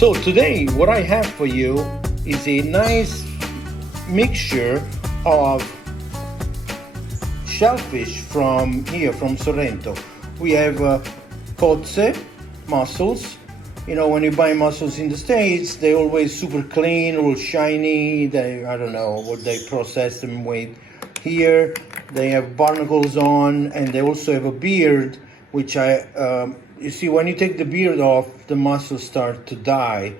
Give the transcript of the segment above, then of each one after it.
So today what I have for you is a nice mixture of shellfish from here, from Sorrento. We have cozze, mussels. You know, when you buy mussels in the States, they're always super clean, all shiny. I don't know what they process them with. Here, they have barnacles on, and they also have a beard, which you see, when you take the beard off, the mussels start to die.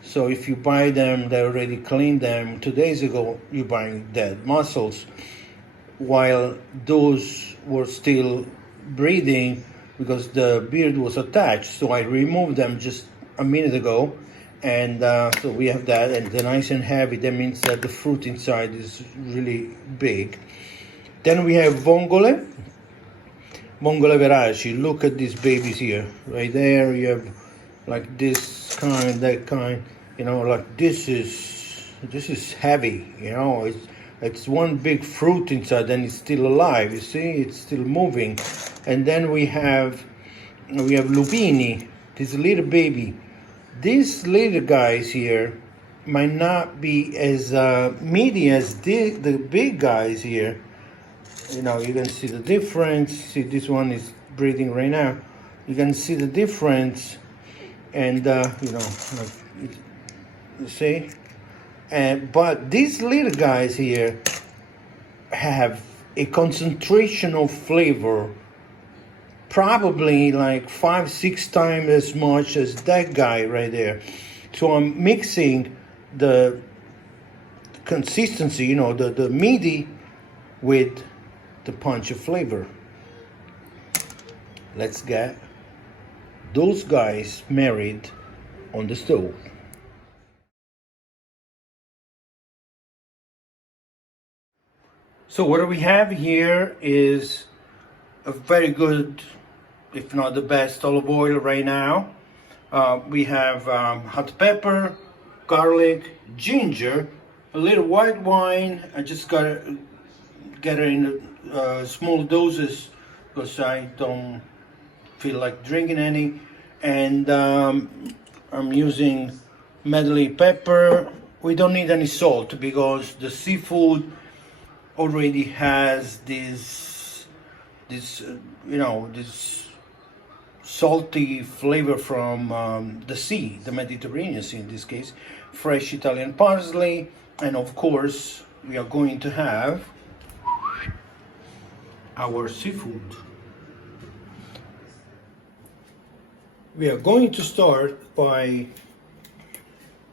So if you buy them, they already cleaned them 2 days ago, you're buying dead mussels. While those were still breathing because the beard was attached. So I removed them just a minute ago. And so we have that, and they're nice and heavy. That means that the fruit inside is really big. Then we have Vongole veraci. Look at these babies here. Right there you have like this kind, that kind. You know, like this is heavy. You know, it's one big fruit inside, and it's still alive. You see, it's still moving. And then we have lupini. This little baby. These little guys here might not be as meaty as the big guys here. You know, you can see the difference. See, this one is breathing right now. You can see the difference, and you know, you see. But these little guys here have a concentration of flavor, probably like 5-6 times as much as that guy right there. So I'm mixing the consistency, you know, the meaty with the punch of flavor. Let's get those guys married on the stove. So what we have here is a very good, if not the best, olive oil right now. We have hot pepper, garlic, ginger, a little white wine. I just got to get it in small doses because I don't feel like drinking any. And I'm using medley pepper. We don't need any salt because the seafood already has this you know, this salty flavor from the sea, the Mediterranean Sea in this case. Fresh Italian parsley, and of course we are going to have our seafood. We are going to start by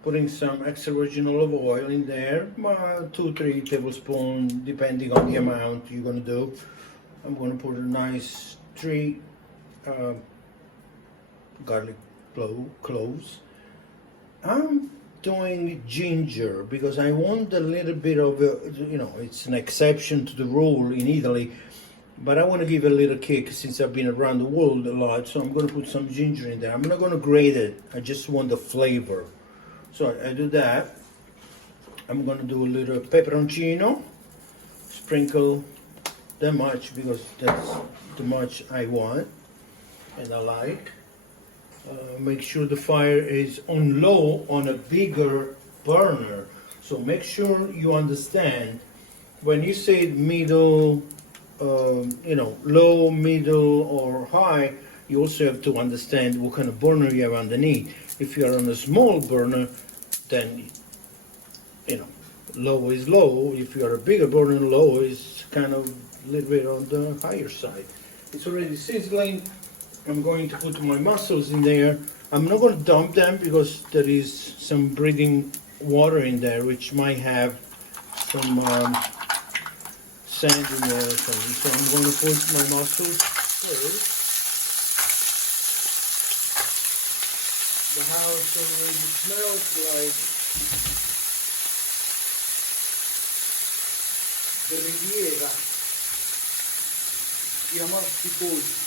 putting some extra virgin olive oil in there, 2-3 tablespoons, depending on the amount you're going to do. I'm going to put a nice 3 garlic cloves. I'm doing ginger because I want a little bit of, you know, it's an exception to the rule in Italy, but I want to give a little kick since I've been around the world a lot, so I'm going to put some ginger in there. I'm not going to grate it, I just want the flavor. So I do that. I'm going to do a little peperoncino, sprinkle that much because that's the much I want and I like. Make sure the fire is on low on a bigger burner. So make sure you understand when you say middle, you know, low, middle, or high, you also have to understand what kind of burner you have underneath. If you are on a small burner, then, you know, low is low. If you are a bigger burner, low is kind of a little bit on the higher side. It's already sizzling. I'm going to put my mussels in there. I'm not going to dump them because there is some breathing water in there, which might have some sand in there or something. So I'm going to put my mussels first. The house already smells like the Riviera, the Amalfi Coast.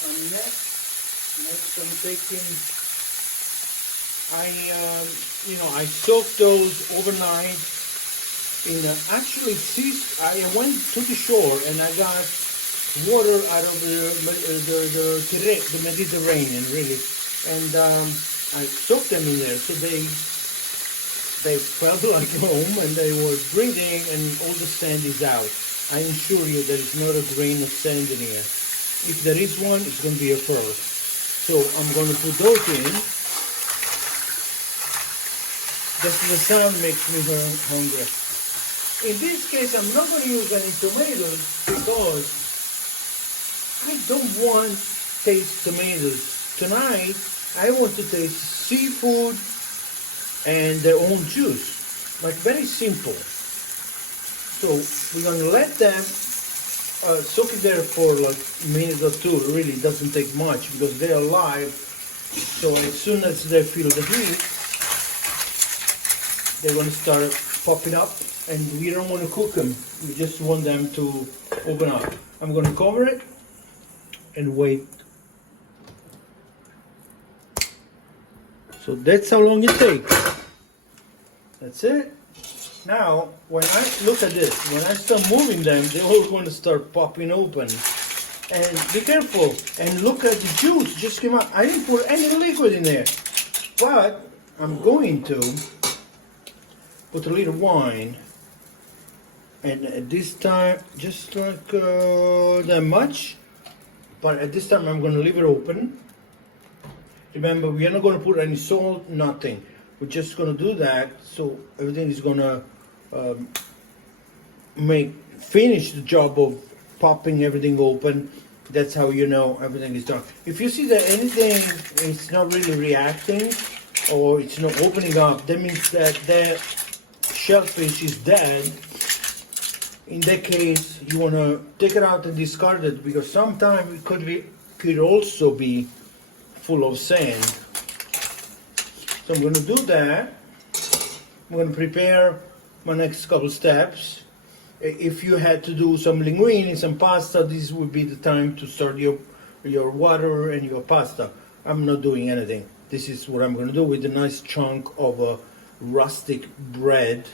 And next I'm taking, I soaked those overnight in actually I went to the shore and I got water out of the Mediterranean, really. And I soaked them in there so they felt like home and they were breathing and all the sand is out. I assure you there is not a grain of sand in here. If there is one, it's going to be a pearl. So I'm going to put those in. Just the sound makes me hungry. In this case, I'm not going to use any tomatoes because I don't want to taste tomatoes. Tonight, I want to taste seafood and their own juice. Like very simple. So we're going to let them soak it there for like a minute or two. It really doesn't take much because they're alive. So as soon as they feel the heat, they're going to start popping up, and we don't want to cook them. We just want them to open up. I'm going to cover it and wait. So that's how long it takes. That's it. Now, when I look at this, when I start moving them, they're all going to start popping open. And be careful. And look at the juice just came out. I didn't put any liquid in there. But I'm going to put a little wine. And at this time, just like that much. But at this time, I'm going to leave it open. Remember, we are not going to put any salt, nothing. We're just going to do that so everything is going to finish the job of popping everything open. That's how you know everything is done. If you see that anything is not really reacting or it's not opening up, that means that the shellfish is dead. In that case, you want to take it out and discard it because sometimes it could also be full of sand. So I'm going to do that. I'm going to prepare my next couple steps. If you had to do some linguine, some pasta, this would be the time to start your water and your pasta. I'm not doing anything. This is what I'm going to do with a nice chunk of a rustic bread.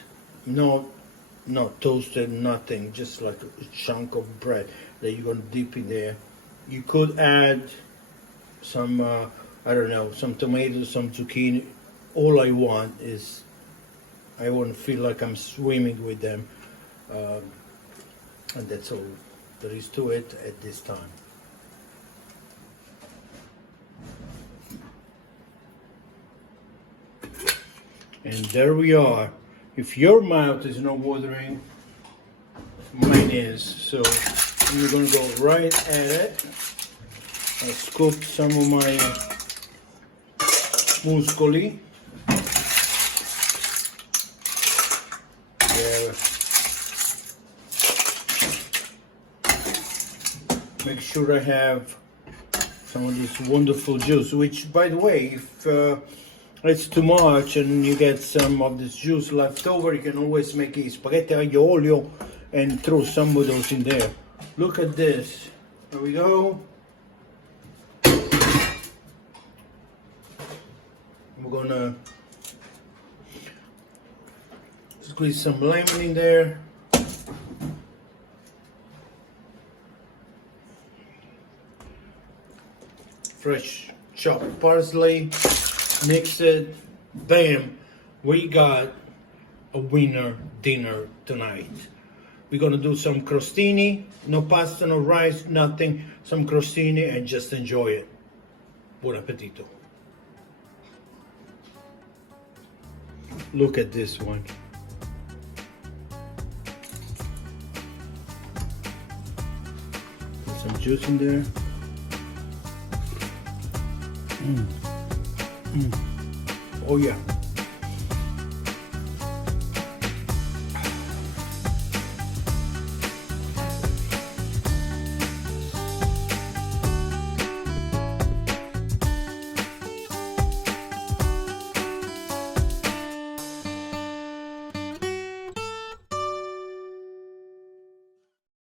Not toasted, nothing. Just like a chunk of bread that you're going to dip in there. You could add some, I don't know, some tomatoes, some zucchini. All I want is, I want to feel like I'm swimming with them. And that's all there is to it at this time. And there we are. If your mouth is not watering, mine is. So I'm going to go right at it. I'll scoop some of my muscoli. Make sure I have some of this wonderful juice, which, by the way, if it's too much and you get some of this juice left over, you can always make a spaghetti aglio olio and throw some of those in there. Look at this. There we go. We're gonna squeeze some lemon in there. Fresh chopped parsley, mix it, bam, we got a winner dinner tonight. We're gonna do some crostini, no pasta, no rice, nothing, some crostini and just enjoy it. Buon appetito. Look at this one. Put some juice in there. Oh yeah.